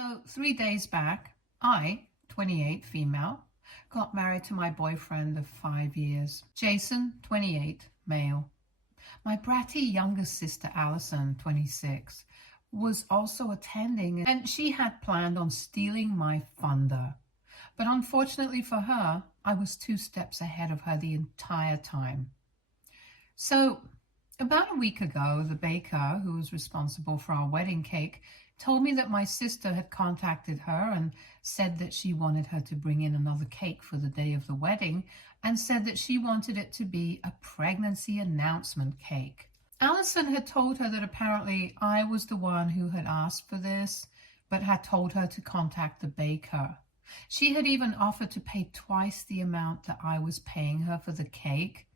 So 3 days back, I, 28, female, got married to my boyfriend of 5 years. Jason, 28, male. My bratty younger sister, Allison, 26, was also attending, and she had planned on stealing my thunder. But unfortunately for her, I was 2 steps ahead of her the entire time. So about a week ago, the baker who was responsible for our wedding cake told me that my sister had contacted her and said that she wanted her to bring in another cake for the day of the wedding, and said that she wanted it to be a pregnancy announcement cake. Allison had told her that apparently I was the one who had asked for this, but had told her to contact the baker. She had even offered to pay twice the amount that I was paying her for the cake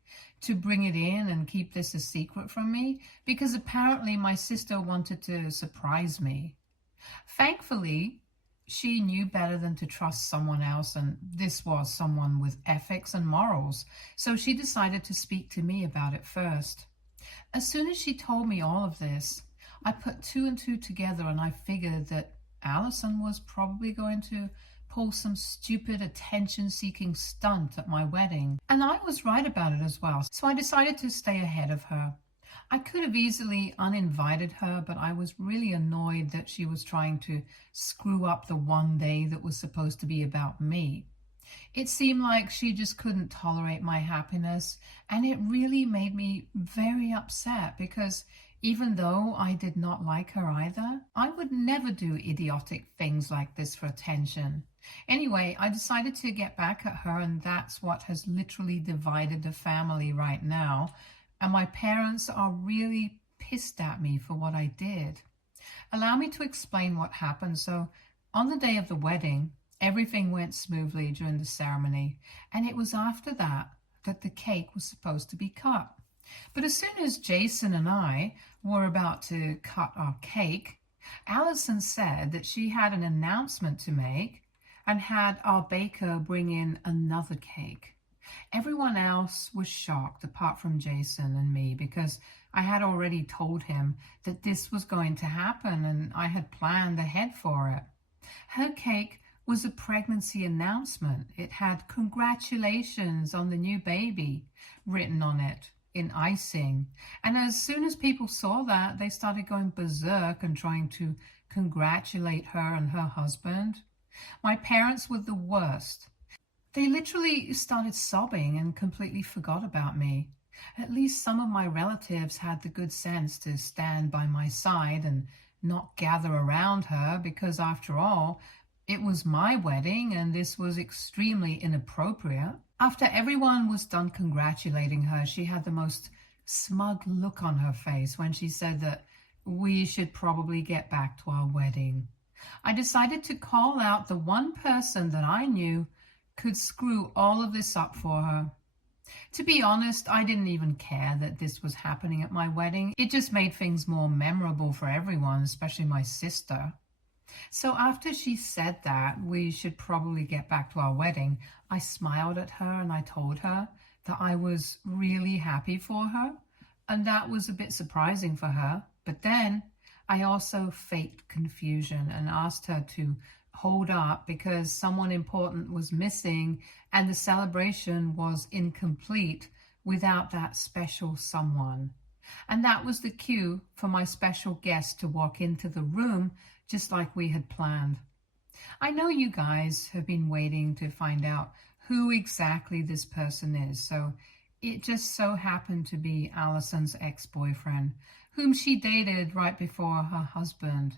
to bring it in and keep this a secret from me, because apparently my sister wanted to surprise me. Thankfully, she knew better than to trust someone else, and this was someone with ethics and morals, so she decided to speak to me about it first. As soon as she told me all of this, I put 2 and 2 together, and I figured that Allison was probably going to pull some stupid attention-seeking stunt at my wedding. And I was right about it as well, so I decided to stay ahead of her. I could have easily uninvited her, but I was really annoyed that she was trying to screw up the one day that was supposed to be about me. It seemed like she just couldn't tolerate my happiness, and it really made me very upset, because even though I did not like her either, I would never do idiotic things like this for attention. Anyway, I decided to get back at her, and that's what has literally divided the family right now. And my parents are really pissed at me for what I did. Allow me to explain what happened. So on the day of the wedding, everything went smoothly during the ceremony, and it was after that that the cake was supposed to be cut. But as soon as Jason and I were about to cut our cake, Allison said that she had an announcement to make and had our baker bring in another cake. Everyone else was shocked apart from Jason and me, because I had already told him that this was going to happen and I had planned ahead for it. Her cake was a pregnancy announcement. It had "Congratulations on the new baby" written on it in icing. And as soon as people saw that, they started going berserk and trying to congratulate her and her husband. My parents were the worst. They literally started sobbing and completely forgot about me. At least some of my relatives had the good sense to stand by my side and not gather around her, because after all, it was my wedding and this was extremely inappropriate. After everyone was done congratulating her, she had the most smug look on her face when she said that we should probably get back to our wedding. I decided to call out the one person that I knew could screw all of this up for her. To be honest, I didn't even care that this was happening at my wedding. It just made things more memorable for everyone, especially my sister. So after she said that we should probably get back to our wedding, I smiled at her and I told her that I was really happy for her, and that was a bit surprising for her. But then I also faked confusion and asked her to hold up because someone important was missing and the celebration was incomplete without that special someone. And that was the cue for my special guest to walk into the room just like we had planned. I know you guys have been waiting to find out who exactly this person is, so it just so happened to be Allison's ex-boyfriend, whom she dated right before her husband.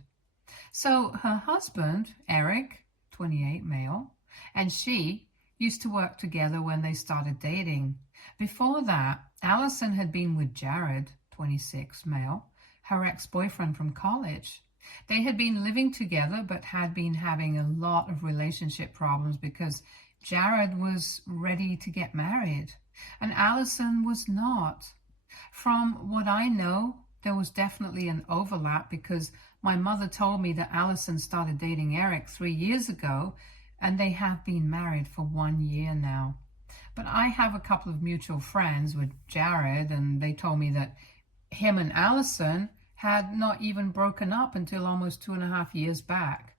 So her husband, Eric, 28, male, and she used to work together when they started dating. Before that, Allison had been with Jared, 26, male, her ex-boyfriend from college. They had been living together but had been having a lot of relationship problems because Jared was ready to get married and Allison was not. From what I know, there was definitely an overlap because my mother told me that Allison started dating Eric 3 years ago and they have been married for 1 year now. But I have a couple of mutual friends with Jared, and they told me that him and Allison had not even broken up until almost 2.5 years back.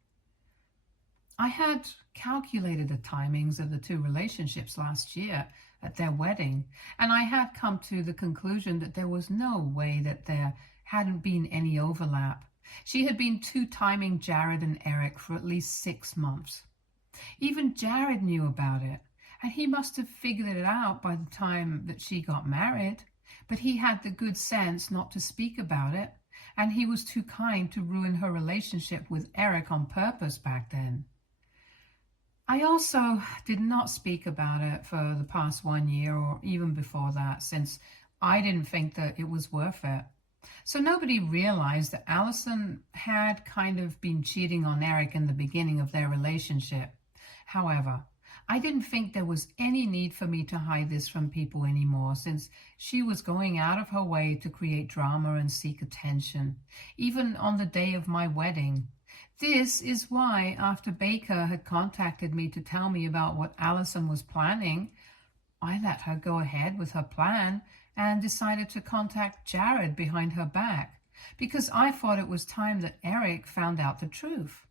I had calculated the timings of the two relationships last year at their wedding, and I had come to the conclusion that there was no way that there hadn't been any overlap. She had been two-timing Jared and Eric for at least 6 months. Even Jared knew about it, and he must have figured it out by the time that she got married, but he had the good sense not to speak about it, and he was too kind to ruin her relationship with Eric on purpose back then. I also did not speak about it for the past 1 year or even before that, since I didn't think that it was worth it. So nobody realized that Allison had kind of been cheating on Eric in the beginning of their relationship. However, I didn't think there was any need for me to hide this from people anymore, since she was going out of her way to create drama and seek attention, even on the day of my wedding. This is why, after Baker had contacted me to tell me about what Allison was planning, I let her go ahead with her plan and decided to contact Jared behind her back, because I thought it was time that Eric found out the truth.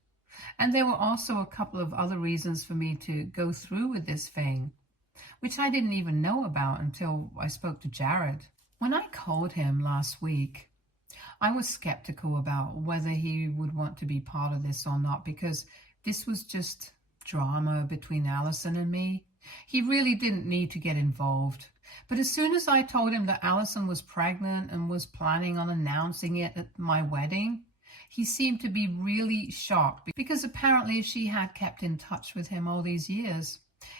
And there were also a couple of other reasons for me to go through with this thing, which I didn't even know about until I spoke to Jared. When I called him last week, I was skeptical about whether he would want to be part of this or not, because this was just drama between Allison and me. He really didn't need to get involved. But as soon as I told him that Allison was pregnant and was planning on announcing it at my wedding, he seemed to be really shocked, because apparently she had kept in touch with him all these years.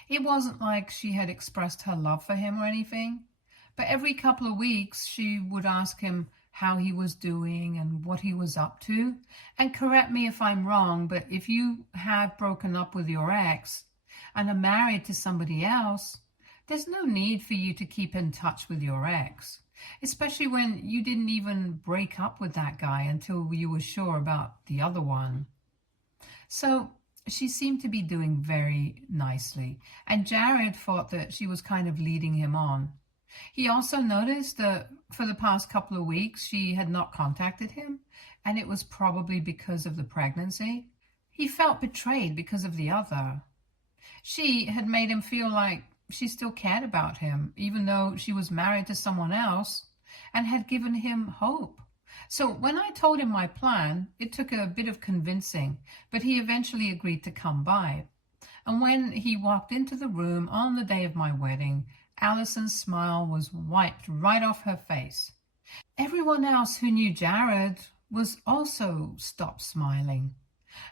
It wasn't like she had expressed her love for him or anything, but every couple of weeks she would ask him how he was doing and what he was up to. And correct me if I'm wrong, but if you have broken up with your ex and are married to somebody else, there's no need for you to keep in touch with your ex, especially when you didn't even break up with that guy until you were sure about the other one. So she seemed to be doing very nicely, and Jared thought that she was kind of leading him on. He also noticed that for the past couple of weeks she had not contacted him, and it was probably because of the pregnancy. He felt betrayed because of the other. She had made him feel like she still cared about him, even though she was married to someone else, and had given him hope. So when I told him my plan, it took a bit of convincing, but he eventually agreed to come by. And when he walked into the room on the day of my wedding, Allison's smile was wiped right off her face. Everyone else who knew Jared was also stopped smiling,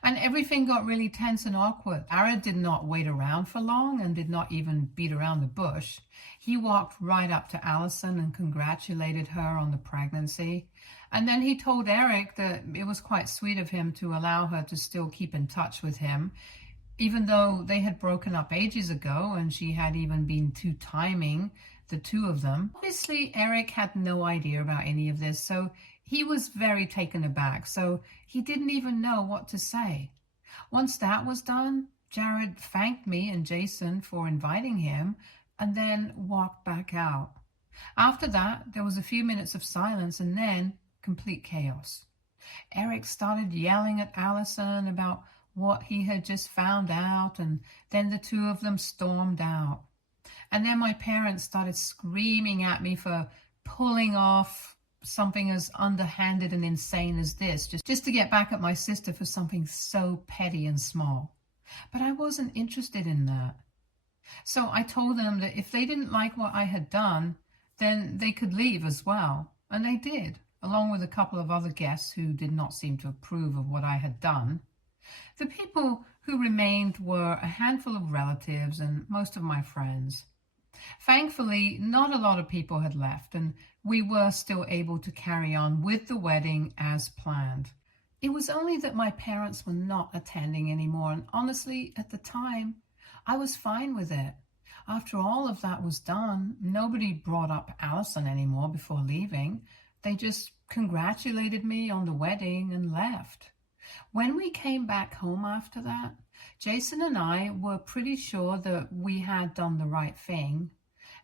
and everything got really tense and awkward. Jared did not wait around for long and did not even beat around the bush. He walked right up to Allison and congratulated her on the pregnancy. And then he told Eric that it was quite sweet of him to allow her to still keep in touch with him, even though they had broken up ages ago and she had even been two-timing the two of them. Obviously, Eric had no idea about any of this, so he was very taken aback, so he didn't even know what to say. Once that was done, Jared thanked me and Jason for inviting him and then walked back out. After that, there was a few minutes of silence and then complete chaos. Eric started yelling at Allison about what he had just found out, and then the two of them stormed out. And then my parents started screaming at me for pulling off something as underhanded and insane as this, just to get back at my sister for something so petty and small. But I wasn't interested in that. So I told them that if they didn't like what I had done, then they could leave as well. And they did, along with a couple of other guests who did not seem to approve of what I had done. The people who remained were a handful of relatives and most of my friends. Thankfully, not a lot of people had left, and we were still able to carry on with the wedding as planned. It was only that my parents were not attending anymore, and honestly, at the time, I was fine with it. After all of that was done, nobody brought up Allison anymore before leaving. They just congratulated me on the wedding and left. When we came back home after that, Jason and I were pretty sure that we had done the right thing,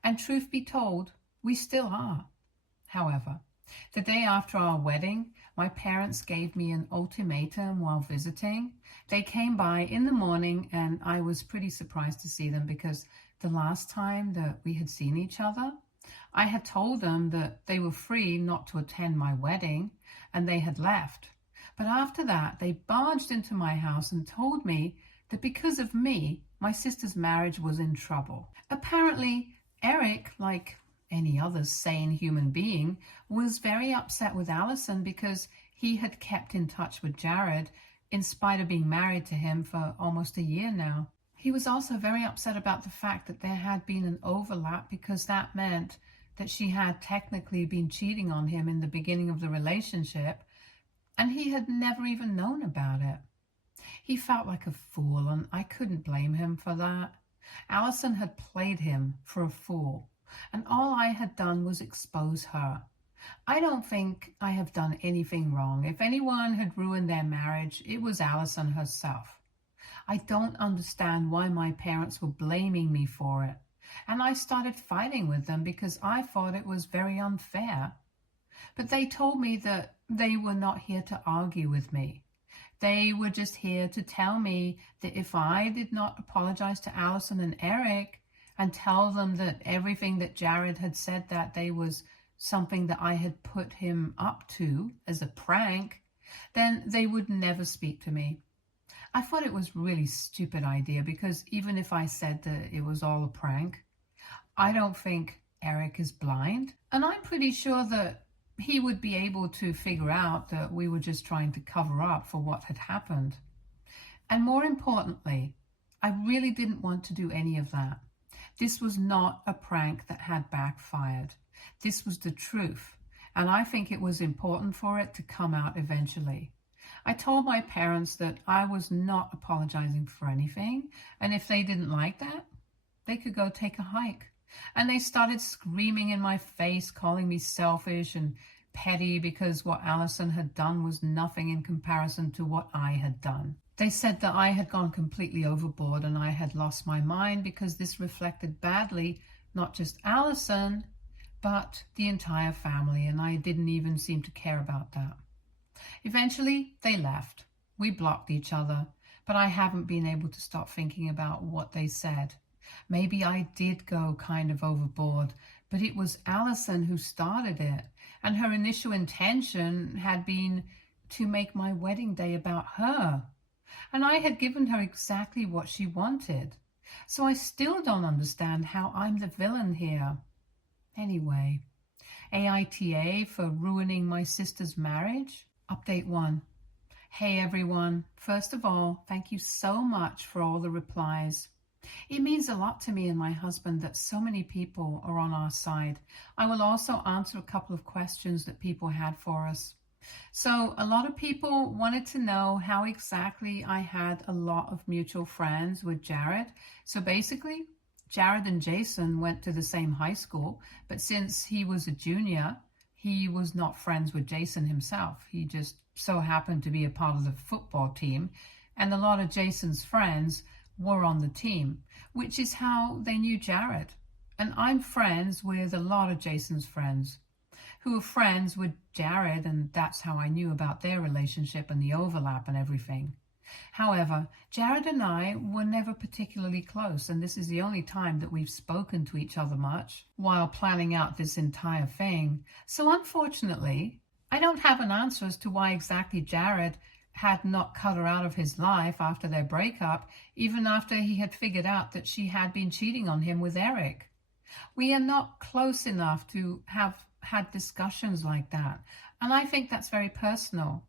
and truth be told, we still are. However, The day after our wedding, my parents gave me an ultimatum while visiting. They came by in the morning, and I was pretty surprised to see them because the last time that we had seen each other, I had told them that they were free not to attend my wedding, and they had left. But after that, they barged into my house and told me that because of me, my sister's marriage was in trouble. Apparently, Eric, like any other sane human being, was very upset with Allison because he had kept in touch with Jared in spite of being married to him for almost a year now. He was also very upset about the fact that there had been an overlap because that meant that she had technically been cheating on him in the beginning of the relationship, and he had never even known about it. He felt like a fool, and I couldn't blame him for that. Allison had played him for a fool, and all I had done was expose her. I don't think I have done anything wrong. If anyone had ruined their marriage, it was Allison herself. I don't understand why my parents were blaming me for it, and I started fighting with them because I thought it was very unfair. But they told me that they were not here to argue with me. They were just here to tell me that if I did not apologize to Allison and Eric and tell them that everything that Jared had said that day was something that I had put him up to as a prank, then they would never speak to me. I thought it was a really stupid idea because even if I said that it was all a prank, I don't think Eric is blind, and I'm pretty sure that he would be able to figure out that we were just trying to cover up for what had happened. And more importantly, I really didn't want to do any of that. This was not a prank that had backfired. This was the truth, and I think it was important for it to come out eventually. I told my parents that I was not apologizing for anything, and if they didn't like that, they could go take a hike. And they started screaming in my face, calling me selfish and petty because what Allison had done was nothing in comparison to what I had done. They said that I had gone completely overboard and I had lost my mind because this reflected badly not just Allison, but the entire family, and I didn't even seem to care about that. Eventually, they left. We blocked each other, but I haven't been able to stop thinking about what they said. Maybe I did go kind of overboard, but it was Allison who started it, and her initial intention had been to make my wedding day about her. And I had given her exactly what she wanted. So I still don't understand how I'm the villain here. Anyway, AITA for ruining my sister's marriage? Update 1. Hey everyone, first of all, thank you so much for all the replies. It means a lot to me and my husband that so many people are on our side. I will also answer a couple of questions that people had for us. So a lot of people wanted to know how exactly I had a lot of mutual friends with Jared. So basically, Jared and Jason went to the same high school, but since he was a junior, he was not friends with Jason himself. He just so happened to be a part of the football team, and a lot of Jason's friends were on the team, which is how they knew Jared. And I'm friends with a lot of Jason's friends who are friends with Jared, and that's how I knew about their relationship and the overlap and everything. However, Jared and I were never particularly close, and this is the only time that we've spoken to each other much while planning out this entire thing. So unfortunately, I don't have an answer as to why exactly Jared had not cut her out of his life after their breakup, even after he had figured out that she had been cheating on him with Eric. We are not close enough to have had discussions like that, and I think that's very personal.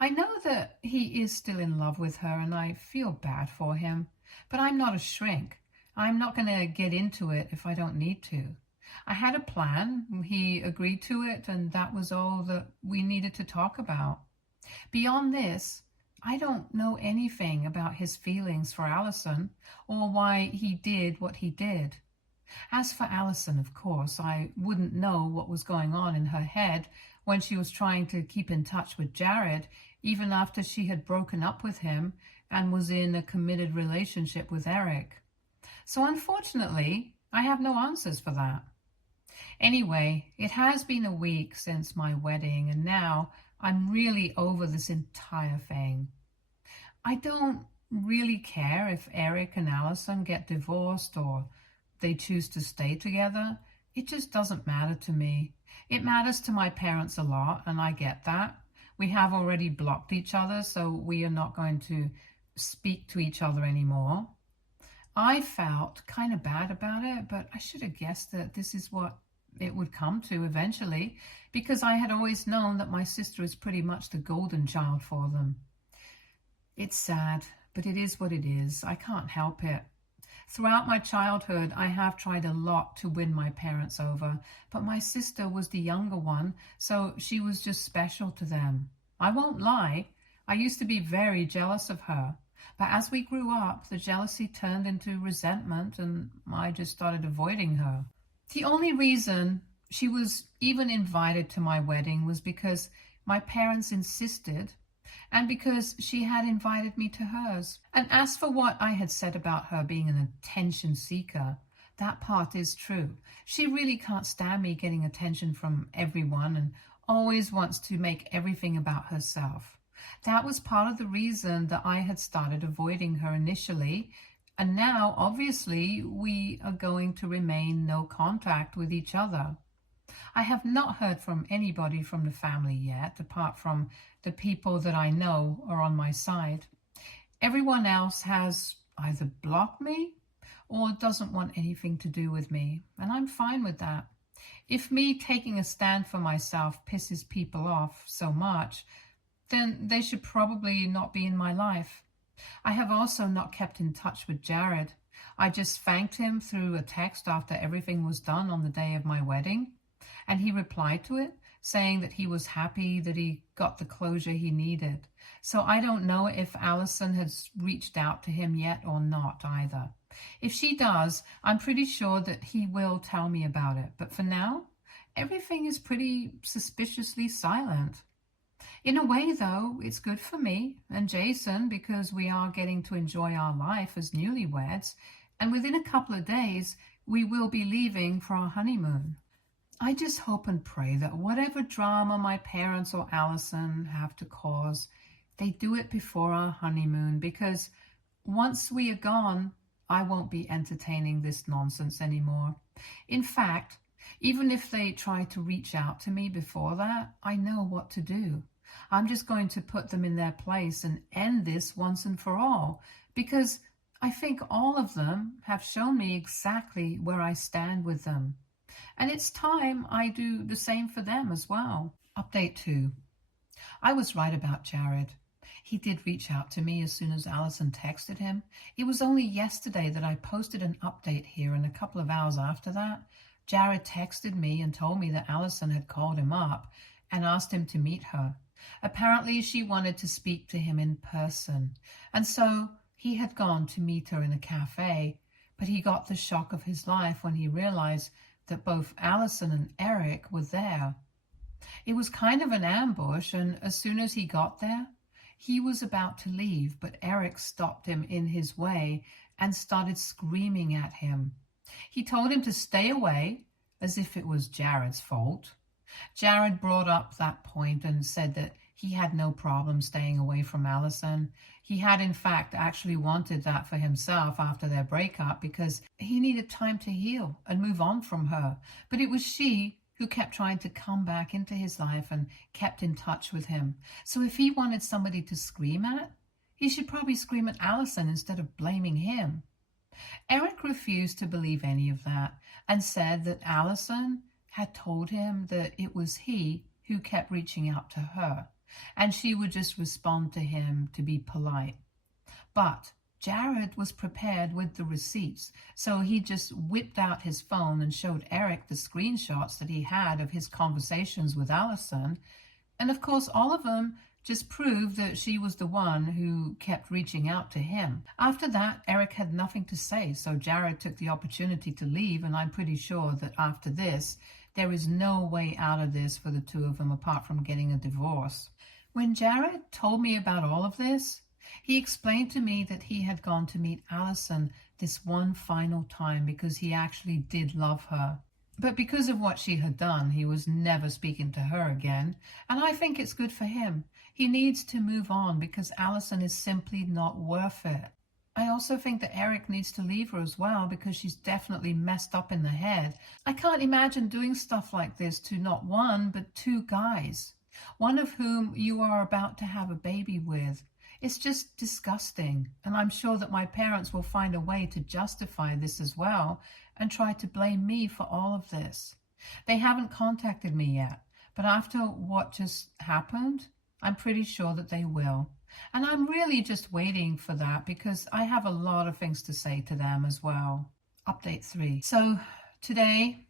I know that he is still in love with her, and I feel bad for him, but I'm not a shrink. I'm not going to get into it if I don't need to. I had a plan, he agreed to it, and that was all that we needed to talk about. Beyond this, I don't know anything about his feelings for Allison or why he did what he did. As for Allison, of course, I wouldn't know what was going on in her head when she was trying to keep in touch with Jared, even after she had broken up with him and was in a committed relationship with Eric. So unfortunately, I have no answers for that. Anyway, it has been a week since my wedding, and now I'm really over this entire thing. I don't really care if Eric and Allison get divorced or they choose to stay together. It just doesn't matter to me. It matters to my parents a lot, and I get that. We have already blocked each other, so we are not going to speak to each other anymore. I felt kind of bad about it, but I should have guessed that this is what it would come to eventually, because I had always known that my sister is pretty much the golden child for them. It's sad, but it is what it is. I can't help it. Throughout my childhood, I have tried a lot to win my parents over, but my sister was the younger one, so she was just special to them. I won't lie, I used to be very jealous of her, but as we grew up, the jealousy turned into resentment and I just started avoiding her. The only reason she was even invited to my wedding was because my parents insisted, and because she had invited me to hers. And as for what I had said about her being an attention seeker, that part is true. She really can't stand me getting attention from everyone and always wants to make everything about herself. That was part of the reason that I had started avoiding her initially, and now obviously we are going to remain no contact with each other. I have not heard from anybody from the family yet, apart from the people that I know are on my side. Everyone else has either blocked me or doesn't want anything to do with me, and I'm fine with that. If me taking a stand for myself pisses people off so much, then they should probably not be in my life. I have also not kept in touch with Jared. I just thanked him through a text after everything was done on the day of my wedding, and he replied to it, saying that he was happy that he got the closure he needed. So I don't know if Allison has reached out to him yet or not either. If she does, I'm pretty sure that he will tell me about it. But for now, everything is pretty suspiciously silent. In a way, though, it's good for me and Jason because we are getting to enjoy our life as newlyweds, and within a couple of days, we will be leaving for our honeymoon. I just hope and pray that whatever drama my parents or Allison have to cause, they do it before our honeymoon, because once we are gone, I won't be entertaining this nonsense anymore. In fact, even if they try to reach out to me before that, I know what to do. I'm just going to put them in their place and end this once and for all, because I think all of them have shown me exactly where I stand with them. And it's time I do the same for them as well. Update 2. I was right about Jared. He did reach out to me as soon as Allison texted him. It was only yesterday that I posted an update here, and a couple of hours after that, Jared texted me and told me that Allison had called him up and asked him to meet her. Apparently she wanted to speak to him in person, and so he had gone to meet her in a cafe, but he got the shock of his life when he realized that both Allison and Eric were there. It was kind of an ambush, and as soon as he got there, he was about to leave, but Eric stopped him in his way and started screaming at him. He told him to stay away, as if it was Jared's fault. Jared brought up that point and said that he had no problem staying away from Allison. He had, in fact, actually wanted that for himself after their breakup because he needed time to heal and move on from her. But it was she who kept trying to come back into his life and kept in touch with him. So if he wanted somebody to scream at, he should probably scream at Allison instead of blaming him. Eric refused to believe any of that and said that Allison had told him that it was he who kept reaching out to her, and she would just respond to him to be polite. But Jared was prepared with the receipts, so he just whipped out his phone and showed Eric the screenshots that he had of his conversations with Allison, and of course all of them just proved that she was the one who kept reaching out to him. After that, Eric had nothing to say, so Jared took the opportunity to leave, and I'm pretty sure that after this, there is no way out of this for the two of them apart from getting a divorce. When Jared told me about all of this, he explained to me that he had gone to meet Allison this one final time because he actually did love her. But because of what she had done, he was never speaking to her again, and I think it's good for him. He needs to move on because Allison is simply not worth it. I also think that Eric needs to leave her as well because she's definitely messed up in the head. I can't imagine doing stuff like this to not one, but two guys, one of whom you are about to have a baby with. It's just disgusting, and I'm sure that my parents will find a way to justify this as well and try to blame me for all of this. They haven't contacted me yet, but after what just happened, I'm pretty sure that they will. And I'm really just waiting for that because I have a lot of things to say to them as well. Update 3. So today,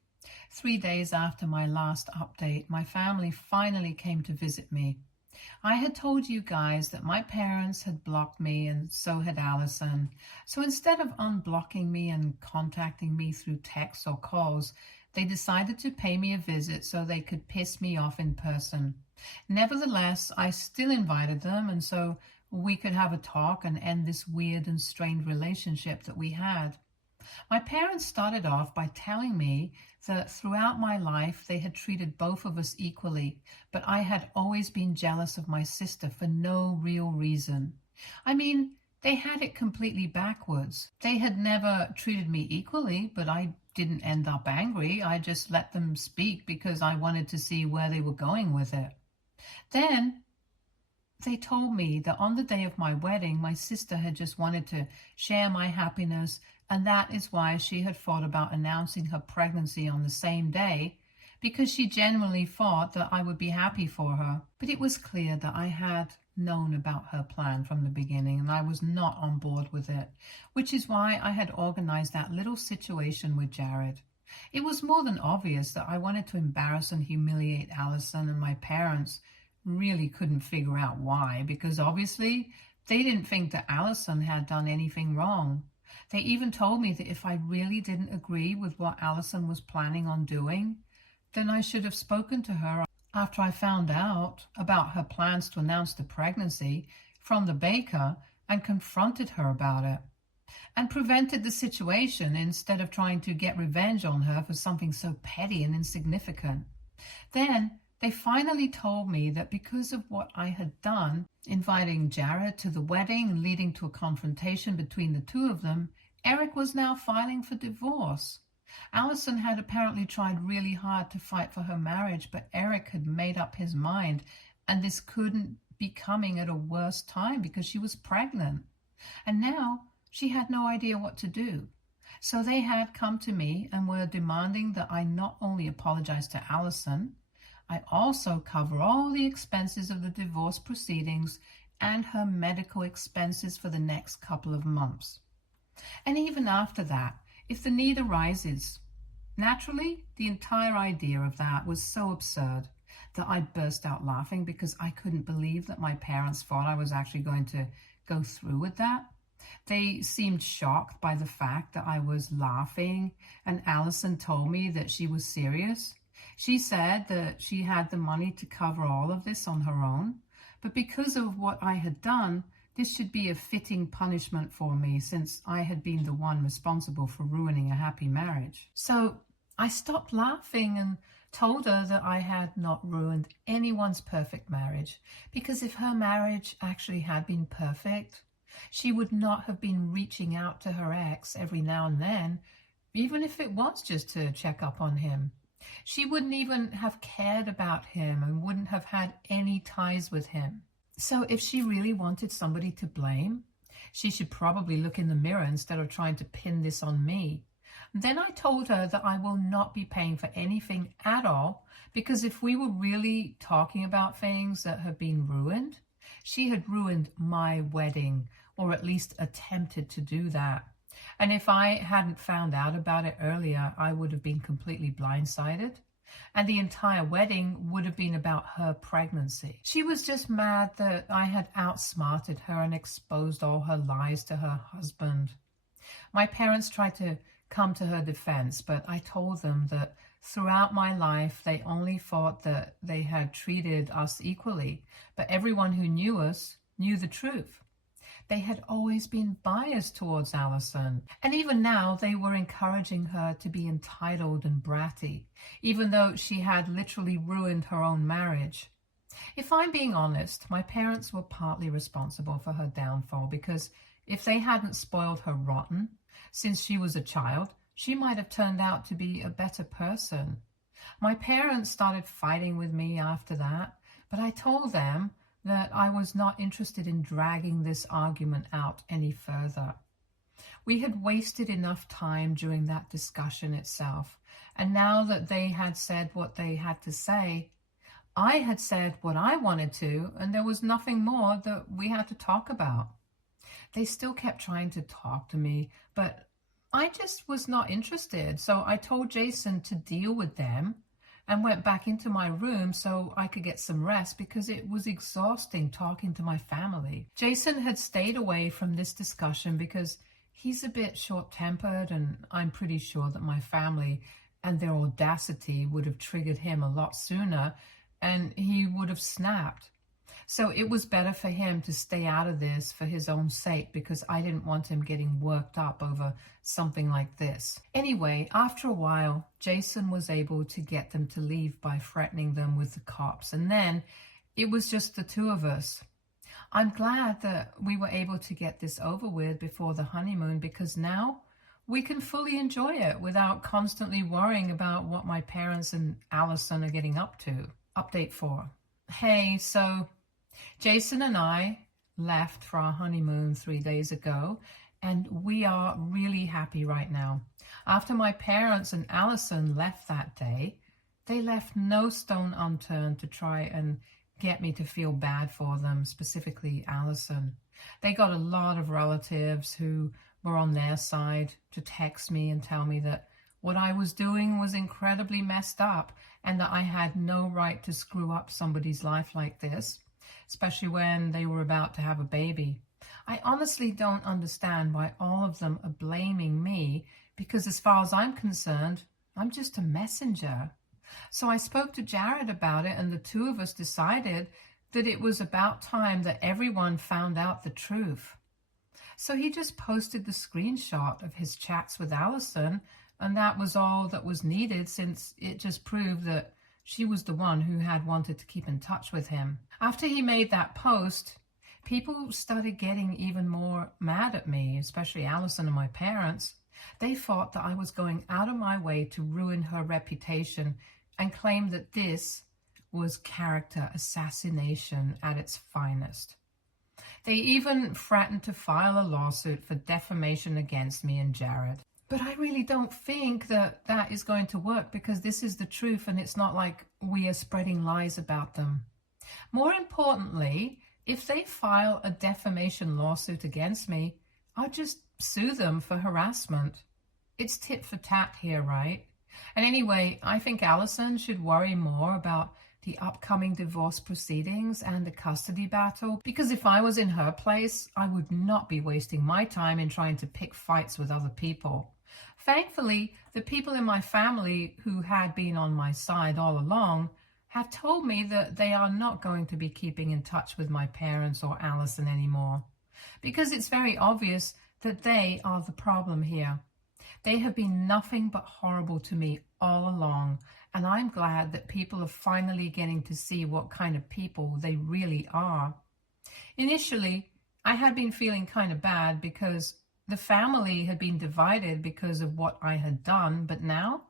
3 days after my last update, my family finally came to visit me. I had told you guys that my parents had blocked me and so had Allison. So instead of unblocking me and contacting me through texts or calls, they decided to pay me a visit so they could piss me off in person. Nevertheless, I still invited them, and so we could have a talk and end this weird and strained relationship that we had. My parents started off by telling me that throughout my life they had treated both of us equally, but I had always been jealous of my sister for no real reason. I mean, they had it completely backwards. They had never treated me equally, but I didn't end up angry. I just let them speak because I wanted to see where they were going with it. Then they told me that on the day of my wedding, my sister had just wanted to share my happiness, and that is why she had thought about announcing her pregnancy on the same day, because she genuinely thought that I would be happy for her. But it was clear that I had known about her plan from the beginning, and I was not on board with it, which is why I had organized that little situation with Jared. It was more than obvious that I wanted to embarrass and humiliate Allison, and my parents really couldn't figure out why, because obviously they didn't think that Allison had done anything wrong. They even told me that if I really didn't agree with what Allison was planning on doing, then I should have spoken to her after I found out about her plans to announce the pregnancy from the baker and confronted her about it and prevented the situation instead of trying to get revenge on her for something so petty and insignificant. Then they finally told me that because of what I had done, inviting Jared to the wedding and leading to a confrontation between the two of them, Eric was now filing for divorce. Allison had apparently tried really hard to fight for her marriage, but Eric had made up his mind, and this couldn't be coming at a worse time because she was pregnant. And now she had no idea what to do. So they had come to me and were demanding that I not only apologize to Allison, I also cover all the expenses of the divorce proceedings and her medical expenses for the next couple of months. And even after that, if the need arises. Naturally, the entire idea of that was so absurd that I burst out laughing because I couldn't believe that my parents thought I was actually going to go through with that. They seemed shocked by the fact that I was laughing, and Allison told me that she was serious. She said that she had the money to cover all of this on her own, but because of what I had done, this should be a fitting punishment for me since I had been the one responsible for ruining a happy marriage. So I stopped laughing and told her that I had not ruined anyone's perfect marriage, because if her marriage actually had been perfect, she would not have been reaching out to her ex every now and then, even if it was just to check up on him. She wouldn't even have cared about him and wouldn't have had any ties with him. So if she really wanted somebody to blame, she should probably look in the mirror instead of trying to pin this on me. Then I told her that I will not be paying for anything at all, because if we were really talking about things that have been ruined, she had ruined my wedding, or at least attempted to do that. And if I hadn't found out about it earlier, I would have been completely blindsided. And the entire wedding would have been about her pregnancy. She was just mad that I had outsmarted her and exposed all her lies to her husband. My parents tried to come to her defense, but I told them that throughout my life, they only thought that they had treated us equally, but everyone who knew us knew the truth. They had always been biased towards Allison, and even now they were encouraging her to be entitled and bratty, even though she had literally ruined her own marriage. If I'm being honest, my parents were partly responsible for her downfall, because if they hadn't spoiled her rotten since she was a child, she might have turned out to be a better person. My parents started fighting with me after that, but I told them that I was not interested in dragging this argument out any further. We had wasted enough time during that discussion itself, and now that they had said what they had to say, I had said what I wanted to, and there was nothing more that we had to talk about. They still kept trying to talk to me, but I just was not interested, so I told Jason to deal with them and went back into my room so I could get some rest, because it was exhausting talking to my family. Jason had stayed away from this discussion because he's a bit short-tempered, and I'm pretty sure that my family and their audacity would have triggered him a lot sooner, and he would have snapped. So it was better for him to stay out of this for his own sake, because I didn't want him getting worked up over something like this. Anyway, after a while, Jason was able to get them to leave by threatening them with the cops, and then it was just the two of us. I'm glad that we were able to get this over with before the honeymoon, because now we can fully enjoy it without constantly worrying about what my parents and Allison are getting up to. Update 4. Hey, so Jason and I left for our honeymoon 3 days ago, and we are really happy right now. After my parents and Allison left that day, they left no stone unturned to try and get me to feel bad for them, specifically Allison. They got a lot of relatives who were on their side to text me and tell me that what I was doing was incredibly messed up, and that I had no right to screw up somebody's life like this, especially when they were about to have a baby. I honestly don't understand why all of them are blaming me, because as far as I'm concerned, I'm just a messenger. So I spoke to Jared about it, and the two of us decided that it was about time that everyone found out the truth. So he just posted the screenshot of his chats with Allison, and that was all that was needed, since it just proved that she was the one who had wanted to keep in touch with him. After he made that post, people started getting even more mad at me, especially Allison and my parents. They thought that I was going out of my way to ruin her reputation, and claimed that this was character assassination at its finest. They even threatened to file a lawsuit for defamation against me and Jared. But I really don't think that that is going to work, because this is the truth, and it's not like we are spreading lies about them. More importantly, if they file a defamation lawsuit against me, I'll just sue them for harassment. It's tit for tat here, right? And anyway, I think Allison should worry more about the upcoming divorce proceedings and the custody battle, because if I was in her place, I would not be wasting my time in trying to pick fights with other people. Thankfully, the people in my family who had been on my side all along have told me that they are not going to be keeping in touch with my parents or Allison anymore, because it's very obvious that they are the problem here. They have been nothing but horrible to me all along, and I'm glad that people are finally getting to see what kind of people they really are. Initially, I had been feeling kind of bad because the family had been divided because of what I had done, but now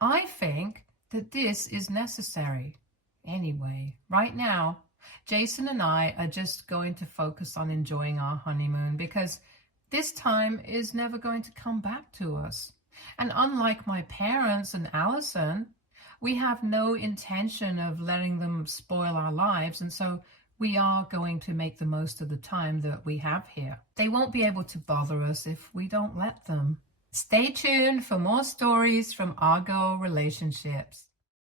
I think that this is necessary. Anyway, right now, Jason and I are just going to focus on enjoying our honeymoon, because this time is never going to come back to us. And unlike my parents and Allison, we have no intention of letting them spoil our lives, and so we are going to make the most of the time that we have here. They won't be able to bother us if we don't let them. Stay tuned for more stories from Argo Relationships.